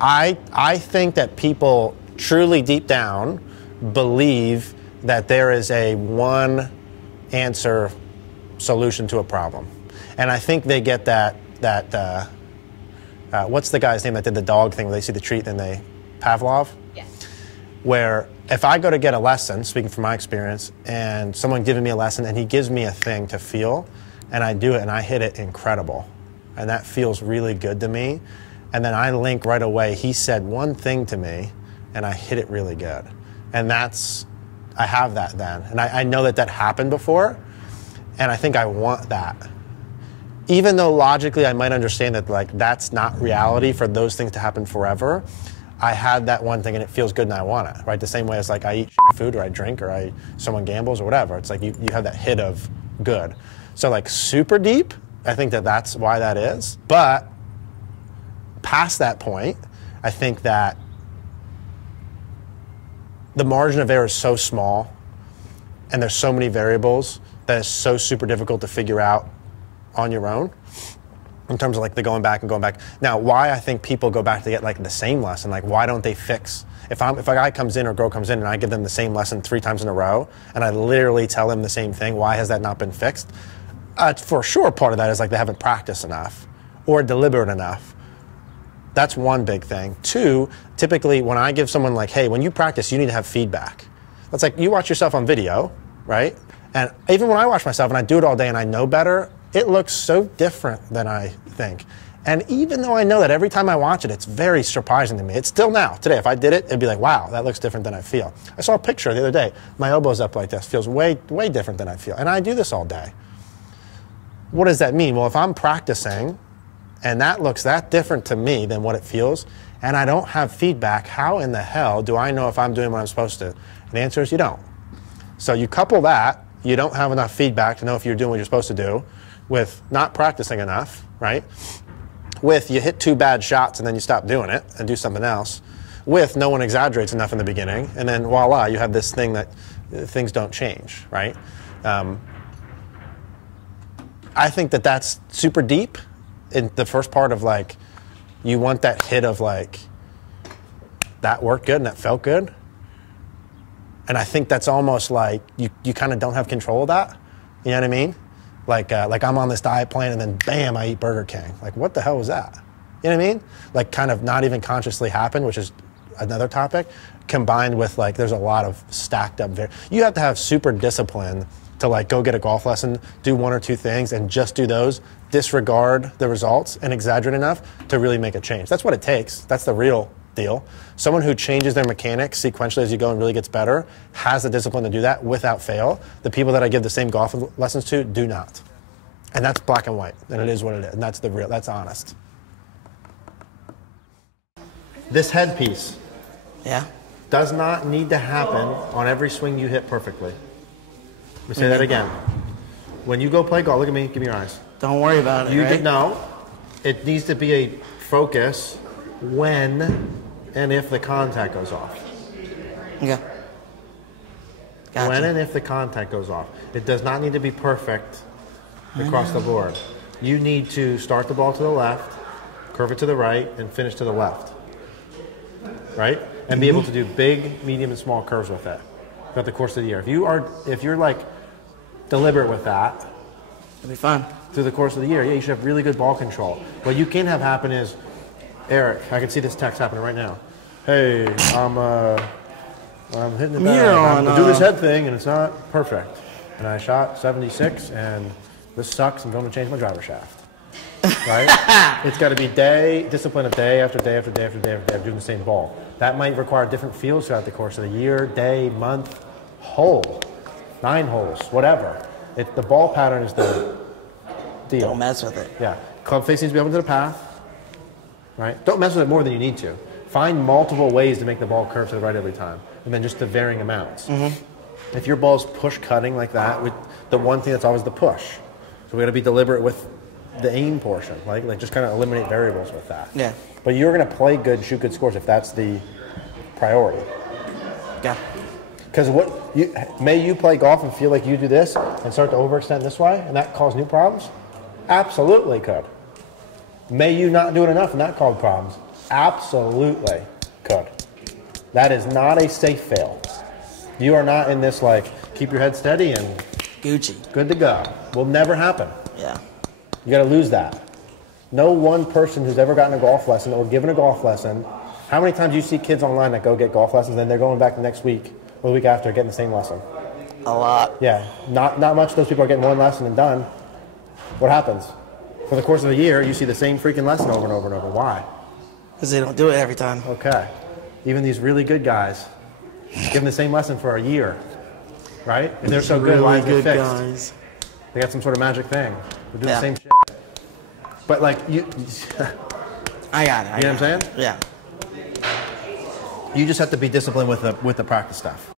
I think that people truly deep down believe that there is a one answer solution to a problem. And I think they get that what's the guy's name that did the dog thing where they see the treat and they, Pavlov? Yes. Where if I go to get a lesson, speaking from my experience, and someone giving me a lesson and he gives me a thing to feel, and I do it and I hit it incredible, and that feels really good to me, and then I link right away, he said one thing to me, and I hit it really good. And that's, I have that then. And I know that that happened before, and I think I want that. Even though logically I might understand that like that's not reality for those things to happen forever, I had that one thing and it feels good and I want it, right? The same way as like I eat food or I drink or someone gambles or whatever. It's like you have that hit of good. So like super deep, I think that that's why that is. But past that point, I think that the margin of error is so small and there's so many variables that it's so super difficult to figure out on your own in terms of like the going back and going back. Now, why I think people go back to get like the same lesson, like why don't they fix? If a guy comes in or girl comes in and I give them the same lesson 3 times in a row and I literally tell them the same thing, why has that not been fixed? For sure, part of that is like they haven't practiced enough or deliberate enough. That's one big thing. 2, typically when I give someone like, hey, when you practice, you need to have feedback. That's like you watch yourself on video, right? And even when I watch myself and I do it all day and I know better, it looks so different than I think. And even though I know that every time I watch it, it's very surprising to me. It's still now, today, if I did it, it'd be like, wow, that looks different than I feel. I saw a picture the other day. My elbow's up like this. Feels way, way different than I feel. And I do this all day. What does that mean? Well, if I'm practicing and that looks that different to me than what it feels, and I don't have feedback, how in the hell do I know if I'm doing what I'm supposed to? And the answer is you don't. So you couple that, you don't have enough feedback to know if you're doing what you're supposed to do, with not practicing enough, right? With you hit 2 bad shots and then you stop doing it and do something else. With no one exaggerates enough in the beginning, and then voila, you have this thing that things don't change, right? I think that that's super deep in the first part of like, you want that hit of like, that worked good and that felt good. And I think that's almost like you kind of don't have control of that. You know what I mean? Like I'm on this diet plan and then bam, I eat Burger King. Like what the hell was that? You know what I mean? Like kind of not even consciously happen, which is another topic, combined with like there's a lot of stacked up. You have to have super discipline to like go get a golf lesson, do 1 or 2 things and just do those, disregard the results and exaggerate enough to really make a change. That's what it takes. That's the real deal. Someone who changes their mechanics sequentially as you go and really gets better has the discipline to do that without fail. The people that I give the same golf lessons to do not. And that's black and white, and it is what it is, and that's the real, that's honest. This headpiece does not need to happen on every swing you hit perfectly. Let me say that again. When you go play golf, look at me, give me your eyes. Don't worry about it, right? No, it needs to be a focus when and if the contact goes off. Yeah. Gotcha. When and if the contact goes off. It does not need to be perfect across the board. You need to start the ball to the left, curve it to the right, and finish to the left. Right? And be able to do big, medium, and small curves with it throughout the course of the year. If you're like deliberate with that, it'll be fun. Through the course of the year, yeah, you should have really good ball control. What you can have happen is, Eric, I can see this text happening right now. Hey, I'm hitting the ball. I'm do this head thing, and it's not perfect. And I shot 76, and this sucks. I'm going to change my driver shaft. Right? It's got to be discipline of day after day after day after day after day of doing the same ball. That might require different feels throughout the course of the year, day, month, hole, 9 holes, whatever. The ball pattern is the deal. Don't mess with it. Yeah. Club face needs to be open to the path. Right? Don't mess with it more than you need to. Find multiple ways to make the ball curve to the right every time, and then just the varying amounts. If your ball's push cutting like that, with the one thing that's always the push. So we got to be deliberate with the aim portion, like just kind of eliminate variables with that. Yeah. But you're going to play good and shoot good scores if that's the priority. Yeah. Because may you play golf and feel like you do this and start to overextend this way, and that cause new problems? Absolutely could. May you not do it enough and that caused problems? Absolutely could. That is not a safe fail. You are not in this like, keep your head steady and Gucci. good to go. Will never happen. Yeah. You got to lose that. No one person who's ever gotten a golf lesson or given a golf lesson, how many times do you see kids online that go get golf lessons and they're going back the next week or the week after getting the same lesson? A lot. Yeah, not much. Those people are getting one lesson and done. What happens? For the course of a year, you see the same freaking lesson over and over and over. Why? Because they don't do it every time. Okay. Even these really good guys give them the same lesson for a year, right? If they're so good, why is it fixed? Guys. They got some sort of magic thing. They do Yeah. the same shit. But like you, I got it. you know what I'm saying? Yeah. You just have to be disciplined with the practice stuff.